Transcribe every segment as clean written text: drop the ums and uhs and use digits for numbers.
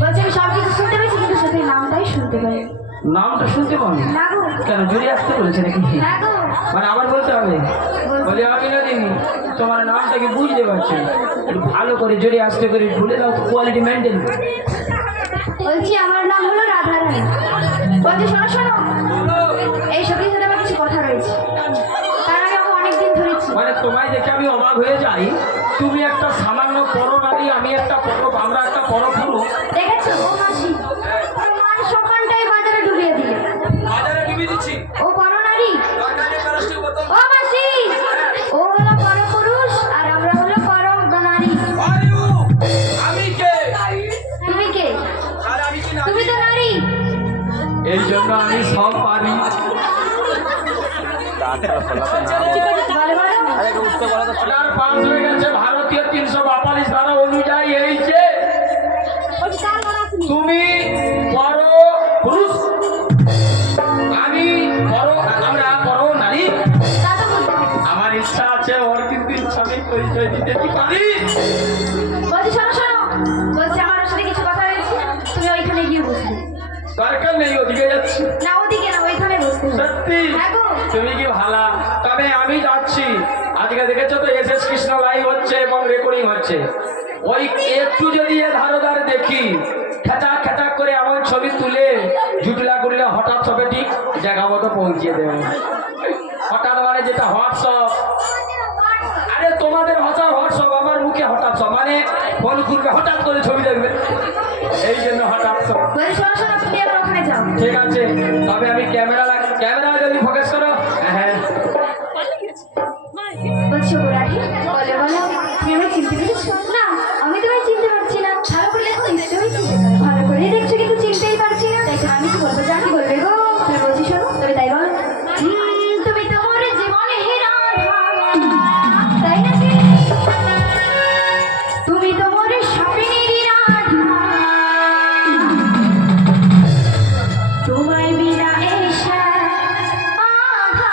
বলছি আমি সব কিছু শুনতে পেয়েছি কিন্তু সাথে নামটাই শুনতে পাই। নামটা শুনতে পাবো না গো। কেন জুড়ে আসতে বলেছে নাকি? না গো। মানে আবার বলতে হবে? বলি আমি না দিনি তোমার নামটা কি বুঝতে পারছি একটু ভালো করে জোরে আসতে করে ভুলে দাও তো কোয়ালিটি মেনটেন। বলছি আমার নাম হলো রাধারানী। বলছি শোনো শোনো, এই সত্যি সাথে আমার কিছু কথা রয়েছে, কারণ আমি আমাকে অনেকদিন ধরেছি। মানে তোমায় দেখে আমি অবাক হয়ে যাই, তুমি একটা সামান্য পর নারী, আমি একটা পর, আমরা একটা পর পুরুষ। দেখেছো ও মাসি, ওর মান সম্মানটাই বাজারে ডুবিয়ে দিলে। বাজারে ডুবিয়ে দিচ্ছি ও বড় নারী, ও মাসি, ও হলো পর পুরুষ আর আমরা হলো পর নারী। আমি কে? তুমি কে? আর আমি কি তুমি তো নারী। এই জন্য আমি সব পারি। অর্ডার পাস হয়ে গেছে ভারতীয় 342 ধারা অনুযায়ী। এই যে তুমি বড় পুরুষ, আমি বড়, আমরা বড় নারী। আমার ইচ্ছা আছে, ওর কিন্তু ইচ্ছা নেই, পরিচয় দিতে কি পারি? বলছি শোনো শোনো, বলছি আমার সাথে কিছু কথা রয়েছে, তুমি ওইখানে গিয়ে বসবে। দরকার নেই, ওদিকে যাচ্ছি। না ওদিকে না, ওইখানে বসতে হবে। সত্যি হ্যাঁ গো। তুমি কি ভালা? তবে আমি যাচ্ছি। আজকে দেখেছো তো এস এস কৃষ্ণ লাইভ হচ্ছে এবং রেকর্ডিং হচ্ছে। ওই একটু যদি এ ধারদার দেখি খেচাক খেচাক করে এমন ছবি তুলে জুটলা করলে হঠাৎ সবে ঠিক জায়গা মতো পৌঁছে দেবে। হঠাৎ মানে যেটা হোয়াটসঅ্যাপ, আরে তোমাদের ভাষা হোয়াটসঅ্যাপ, আমার মুখে হঠাৎ সব মানে ফোন করবে হঠাৎ করে ছবি দেখবে, এই জন্য হঠাৎ সব। বলছি শোনো শোনো, তুমি এবার ওখানে যাও। ঠিক আছে, তবে আমি ক্যামেরা যদি ফোকাস করো। হ্যাঁ বলছি গোরাটি, বলে বলো তুমি আমায় চিনতে পেরেছো? না আমি তোমায় চিনতে পারছি না। ভালো করে দেখো, নিশ্চয়ই চিনতে পারো। ভালো করে দেখছো কিন্তু চিনতেই পারছি না। দেখো আমি কি বলবো জানি, বলবে গো। তুমি বলছি শোনো, তবে তাই বলো। তুমি তোমার জীবনে রাধা, তাই নাকি? তুমি তোমার স্বপ্নের রাধা, তোমায় বিনা এসে আধা।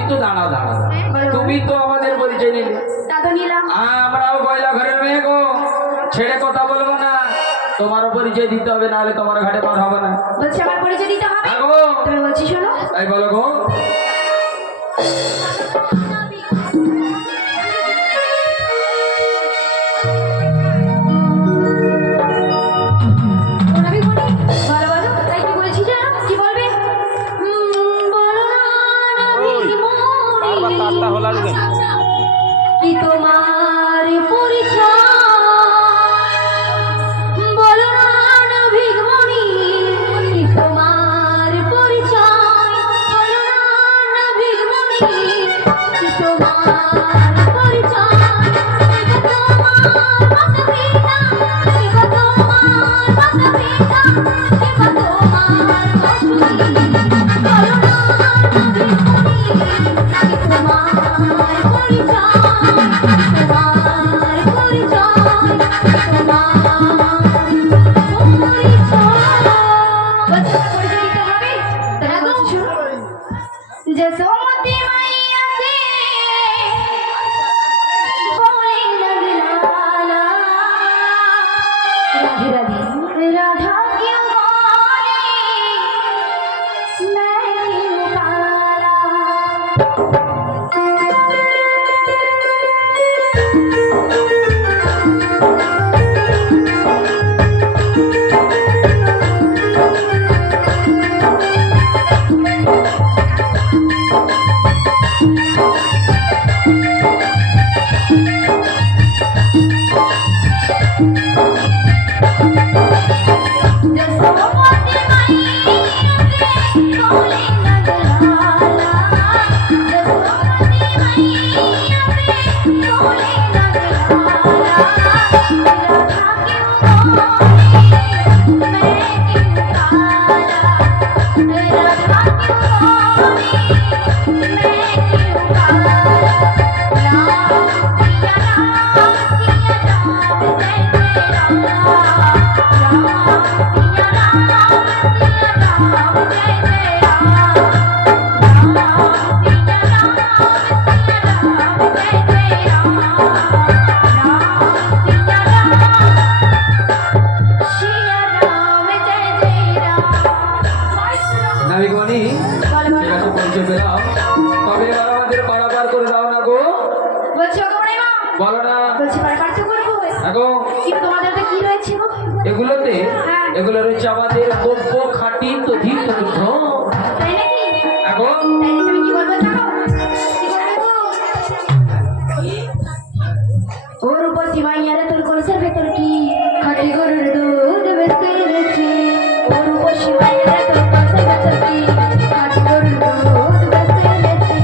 কিন্তু দাঁড়াও দাঁড়াও, বলো। তুমি তো আমাদের পরিচয় নিলে, তা তো নিলাম। আমরাও গয়লা ঘরের মেয়ে গো, ছেড়ে কথা বলবো না, তোমারও পরিচয় দিতে হবে, নাহলে তোমার ঘাটে পার হবে না। বলছি আমার পরিচয় দিতে হবে। আগো তুমি বলছি শোনো। তাই বলো গো। আমি বলি, বলো বলো, তাই কি বলছি জানো? কি বলবে? বলো না, ওই, বারবার তারটা হলা দিবেন। কি তোমার পরিচয়? বলো না, ভিগমণি, কি তোমার পরিচয়? বলো না, ভিগমণি, কি তোমার পরিচয়? কি গো তোমার বাসবিতা, কি গো তোমার বাসবিতা, কি গো তোমার বাসুরি? বলো না, ভিগমণি, কি তোমার পরিচয়? তোমার পরিচয়, তোমার जसोमती मैया से बोले लगलाला, राधे राधे राधा क्यों बोले, मैं क्यों काला। जसोमती मैया से बोले लगलाला, जसोमती मैया से बोले लगलाला, राधा क्यों बोले, मैं क्यों काला, राधा क्यों बोले, मैं क्यों काला। राम सिया राम, सिया राम, जय जय राम, राम सिया राम, सिया राम, जय जय राम, राम सिया राम, सिया राम, जय जय राम, राम सिया राम, सिया राम, जय जय राम। নাবিকমণি, বলো ঠিক বলো। আছে পরিচয় পেলাম, তবে এবার আমাদের পারাপার করে দাও না গো। বলছি ওকে বলে মা, বলো না। বলছি পারপার তো করবো, আগো কিন্তু তোমাদের তো কি রয়েছে গো? এগুলোতে, হ্যাঁ। এগুলো রয়েছে আমাদের দ্রব্য খাঁটি তথিত দুধ। তাই নাকি? আগো তাই নাকি, আমি কি বলবো জানো? কি বলবে গো? ওর উপর সীমাইয়ারে তোর কলসের ভেতর কি খাঁটি গরুর দুধ বেশি এনেছি। ওর উপর সীমাইয়ারে তোর কলসের ভেতর কি খাঁটি গরুর দুধ বেশি এনেছি।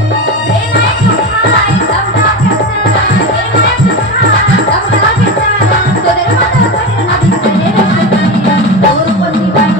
এই নাই খাই দমদা কেসা, এই নাই খাই দমদা কেসা, তোদের মাথা খাই না দিতে রেখেছি। ওর উপর সীমাইয়ারে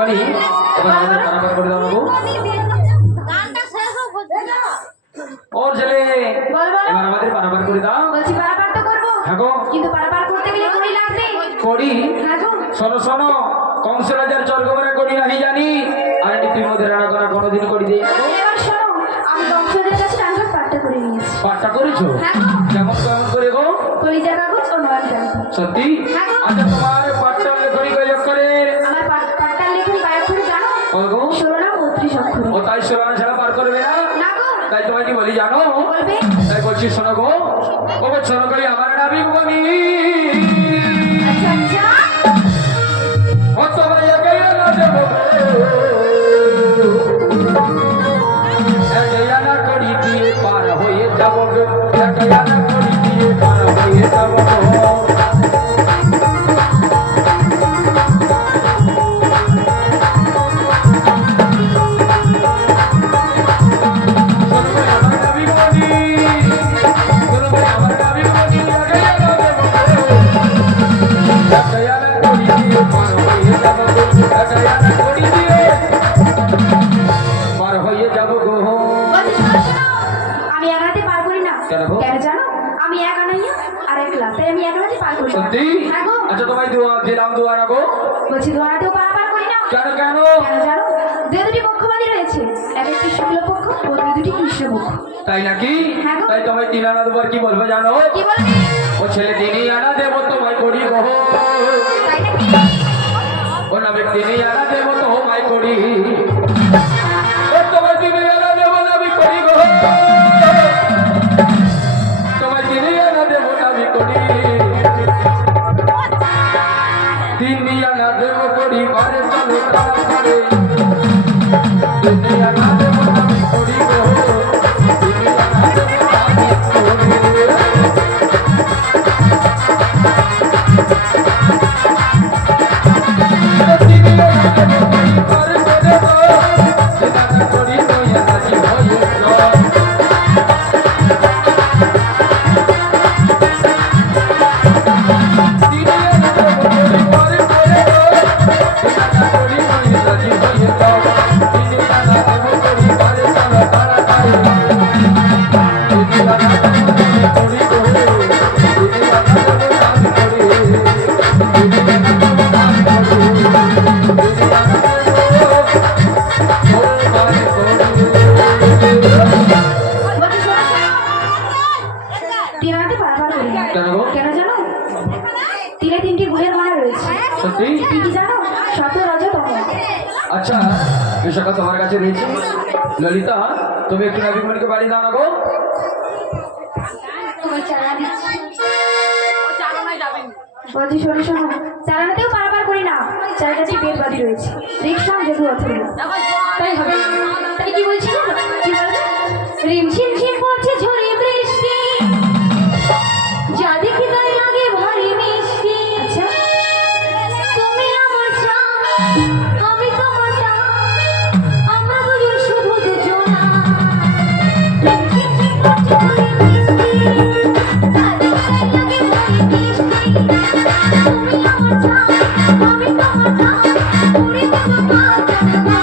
দিদিমণি এবার আমাদের পারাপার করে দাও বাবু। ও ছেলে বল বল। এবার আমাদের পারাপার করে দাও। বলছি পারাপার তো করবো, হ্যাঁ গো, কিন্তু পারাপার করতে গেলে কড়ি লাগবে। করি হ্যাঁ গো। শোনো শোনো, কংস রাজার স্বর্গবারে করি নাহি জানি, আর নীতির মধ্যে রানা করা কোনোদিন করি দেই না। এবার শোনো, আমি বংশদের কাছে টাঙ্গার পাঠটা করে নিয়েছি। পাঠটা করেছো? হ্যাঁ গো। কেমন কেমন করে গো? কলিজা কাগজ ও নয় গ্রাম। সত্যি? হ্যাঁ গো। আচ্ছা তোমার পাঠটা লেখনি কয় অক্ষরে? আমার পাঠটার লেখনি কয় অক্ষরে জানো? ও গো, 16 না 32 অক্ষরে। ও তাই সোলানা ছাড়া পার করবে না? না গো। তাই তোমায় কি বলি জানো? বলবে। তাই বলছি শোনো গো, ও গো শোনো কই আমার নাবিক বনি, আচ্ছা আচ্ছা। ও তোমায় একাই না দেবো গো, একাই না করি দিয়ে পার হয়ে যাবো গো, একাই না করি দিয়ে পার হয়ে যাবো গো। বলছি শোনো শোনো, আমি একাতে পার করি না। কেন গো? কেন জানো? আমি একা নাই আর একলা, তাই আমি একাতে পার করি না। সত্যি? হ্যাঁ গো। আচ্ছা তোমায় দিলাম দুয়ারা গো। বলছি দোয়ারাতেও পারাপার করি না। কেন কেন? কেন জানো? দুটি পক্ষবাদী রয়েছে, এক একটি শুক্লপক্ষ ও দুটি কৃষ্ণপক্ষ। তাই নাকি? হ্যাঁ গো। তাই তোমায় তিন আনা দুবার কি বলবো জানো? কি বলবে? ও ছেলে দিনই আনা দেবো তোমায় করি গো, তাই নাকি? ও নাবিক দিনই আনা দেবো তোমায় করি, ও তোমায় দিনই আনা দেবো নাবিক করি গো, তোমায় দিনই আনা দেবো নাবিক করি, দিনই আনা দেবো করি বারে চলো তারা করে, দিনই আনা দেবো নাবিক করি গো, দিনই আনা দেবো নাবিক করি। বলছি শোনো শোনো, তিনাতে পারাপার করি না। কেন গো? কেন জানো? তীরে 3টি গুণের মালা রয়েছে। সত্যি? কি কি জানো? সত রজতম। আচ্ছা বিষয়টা তোমার কাছে রয়েছে। ললিতা তুমি একটু নাবিকমণিকে বাড়ি দাও না গো। তোমার চালা দিচ্ছি। বলছি শোনো শোনো, চালানাতেও পারাপার করি না, চারিকাছে বেদবাদী রয়েছে, রিক্সা যদু অথর্ব। তাই হবে। তাই কি বলছি জানো? কি বলবে? রিমঝিম ঝিম পড়ছে ঝড়ে বৃষ্টি, যা দেখি তাই লাগে ভারী মিষ্টি। আচ্ছা, তুমি আমার চাঁদ, আমি তোমার চাঁদ, আমরা দুজন শুধু দুজনা। রিমঝিম ঝিম পড়ছে ঝড়ে বৃষ্টি, যা দেখি তাই লাগে ভারী মিষ্টি। তুমি আমার চাঁদ, আমি তোমার চাঁদ, উড়ে যাবো কাঁচনা।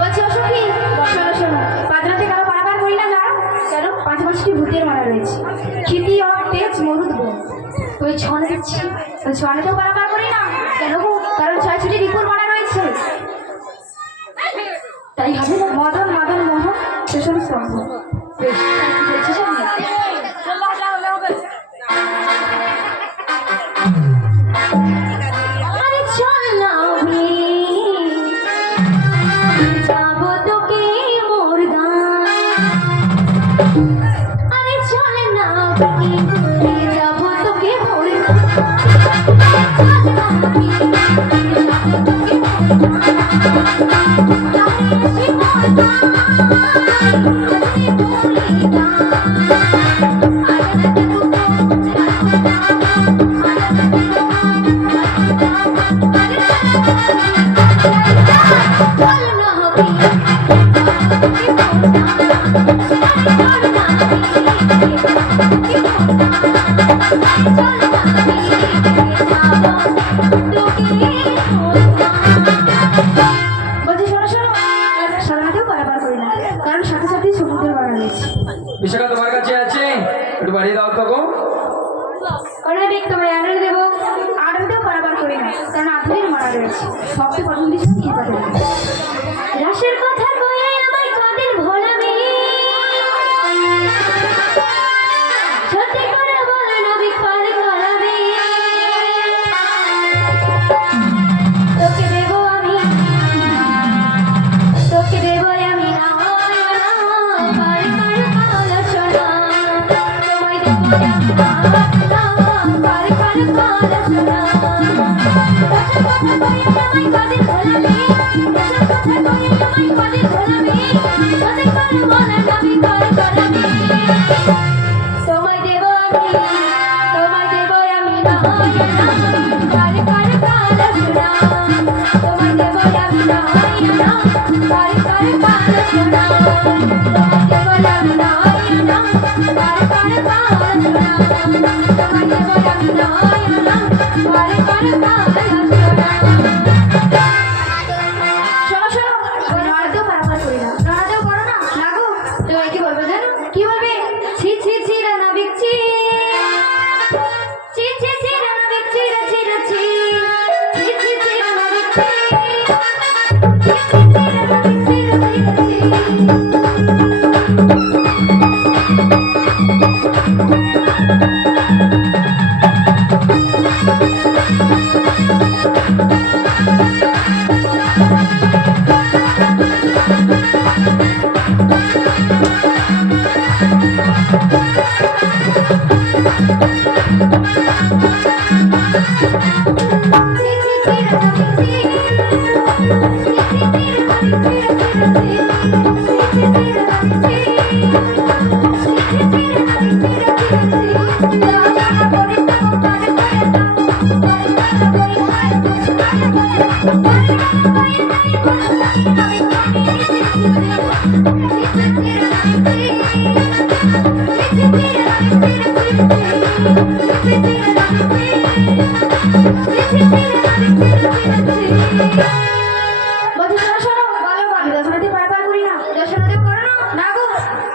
বলছি অসুখী, শোনো শোনো, পাঁচরাতে কারো পারাপার করি না জানো? কেন? 5 ভূতের মারা রয়েছে, ক্ষিতি অব তেজ মরুদ বন। ওই ছনে দিচ্ছি, ওই ছনেতেও পারাপার করি না। কেন গো? কারণ 6টি রিপুর মারা রয়েছে। তাই হবে না? মদন মদন মোহন শেষন স্তম্ভ। বেশ, তাই কি বলছিস আমি? আরে চল না যাবো তোকে মোর গান, আরে চল না যাবো তোকে মোর গান, চল না যাবো তোকে মোর গান, সাথে সাথে সমুদ্রের মারা রয়েছে। বিশাখা তোমার কাছে আছে, একটু বাড়িয়ে দাও তো গো। অনেক তোমায় আর্ডার দেবো, আর্ডার দেবো বারবার করি না, কারণ আধুনিক মারা রয়েছে। সবচেয়ে প্রথম দিন কৃপা দেবে রাশের কথা কয়ে আমায় কদিন ভোলাবি, সত্যি করে বলে নবী পার করাবি। তোকে দেবো আমি, তোকে দেবো আমি না পার কর কালা সোনা, তোমায় দেবো আমি না পার কর কালা সোনা। রাশের কথা কয়ে আমায় কদিন ভোলাবি, রাশের কথা কয়ে আমায় কদিন ভোলাবি, সত্যি করে বলে নবী পার করাবি। তোমায় দেব আমি, তোমায় দেব আমি না পার কর কালা সোনা, তোমায় দেব আমি না পার কর কালা সোনা, তোমায় দেব আমি না পার কর কালা সোনা, তোমায় দেব আমি না পার কর কালা সোনা। শোনো শোনো, ওই নড়াতেও পারাপার করি না, নড়াতেও করো না, লাগো। তুমি কি বলবে জানো? কি বলবে? ছি ছি ছি রানা বিচ্ছি, ছি ছি ছি রানা বিচ্ছি রে ছি রে ছি, ছি ছি ছি রানা বিচ্ছি, ছি ছি ছি রানা বিচ্ছি রে ছি রে ছি।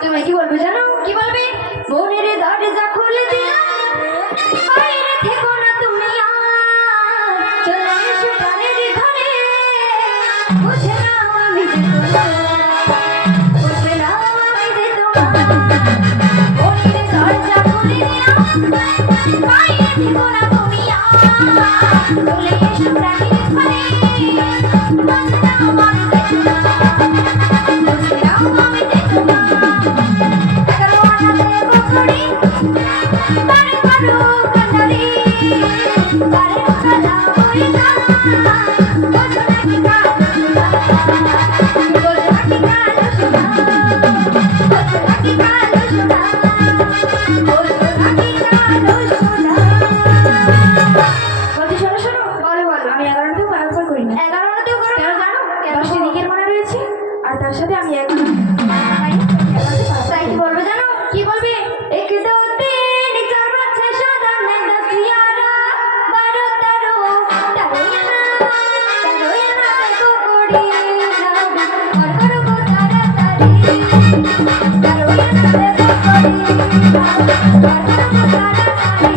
তুমি কি বলবে জানো? কি বলবে? মনের দরজা খুলে দিলাম, বাইরে থেকো না তুমি আর, চলে এসো প্রাণের ঘরে, বুঝে নাও আমি যে তোমার, বুঝে নাও আমি যে তোমার। মনের দরজা খুলে দিলাম, বাইরে থেকো না তুমি আর, চলে এসো প্রাণের ঘরে, বুঝে নাও আমি যে তোমার, বুঝে নাও আমি যে তোমার। তার সাথে আমি এক তাই কি বলবে জানো? কি বলবে? এক দো তিন চার পাঁচ ছয় সাত আট নয় দশ এগারো বারো তেরো তেরোয়ানা তেরোয়ানা দেখো কোড়ি কর করো গো তাড়াতাড়ি, তেরোয়ানা দেখো কোড়ি কর করো গো তাড়াতাড়ি।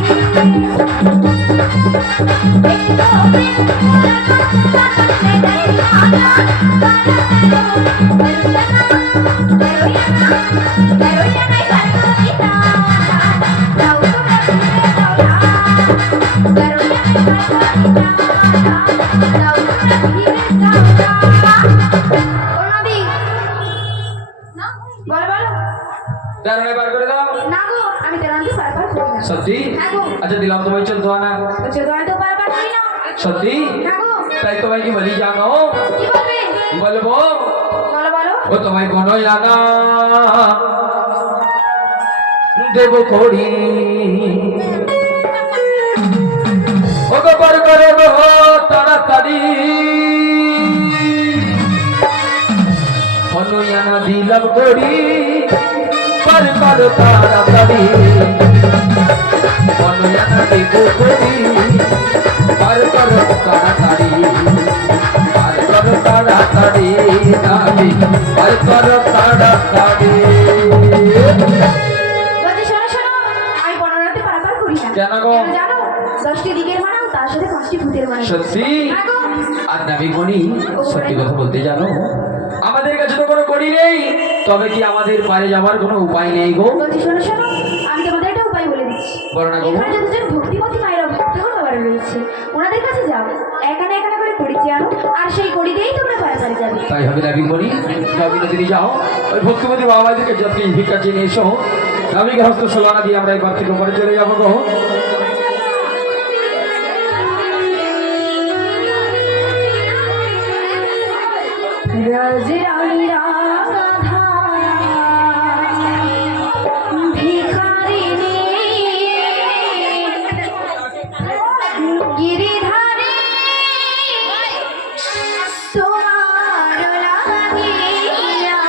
এক দো তিন চার পাঁচ ছয় সাত আট নয় দশ এগারো বারো সত্যি? আচ্ছা দিলাম তোমায় 14 আনা। সত্যি? তাই তোমায় কি বলি জানো? বলবো ও তোমায় কোনোই আনা দেব করি, ও গোবর করে তাড়াতাড়ি, কোনোই আনা দিলাম করি, পার করো তাড়াতাড়ি, কোনোই আনা দেব করি, পার করো তাড়াতাড়ি, পার করো তাড়াতাড়ি নাবি পার করো তাড়াতাড়ি। বলছি শোনো শোনো, আমি 15 রাতে পারাপার করি না। কেন গো? কেন জানো? 10টি দিকের মানাও, তার সাথে 5টি ভূতের মানাও। সত্যি? হ্যাঁ গো। আর নাবিকমণি সত্যি কথা বলতে জানো, আমাদের কাছে তো কোনো কড়ি নেই, তবে কি আমাদের পারে যাওয়ার কোনো উপায় নেই গো? বলছি শোনো শোনো, আমি তোমাদের একটা উপায় বলে দিচ্ছি। বলো না গো। এখানে যতজন ভক্তিমতী মায়েরা ভক্তগণ বাবারা রয়েছে, ওনাদের কাছে যাও, এখানে এখানে করে কড়ি চেয়ে আনো, আর সেই কড়ি দিয়েই তোমরা পারাপারে যাবে। তাই হবে নাবিকমণি, যাও বিনোদিনী যাও, ওই ভক্তিমতী বাবাদিকে যতই ভিক্ষা চেয়ে এসো, নাবিক হস্ত সোলানা দিয়ে আমরা এবার থেকে উপরে চলে যাবো গো। রাজরানী রাধা ভিখারিণী গিরিধারী তোমার লাগিয়া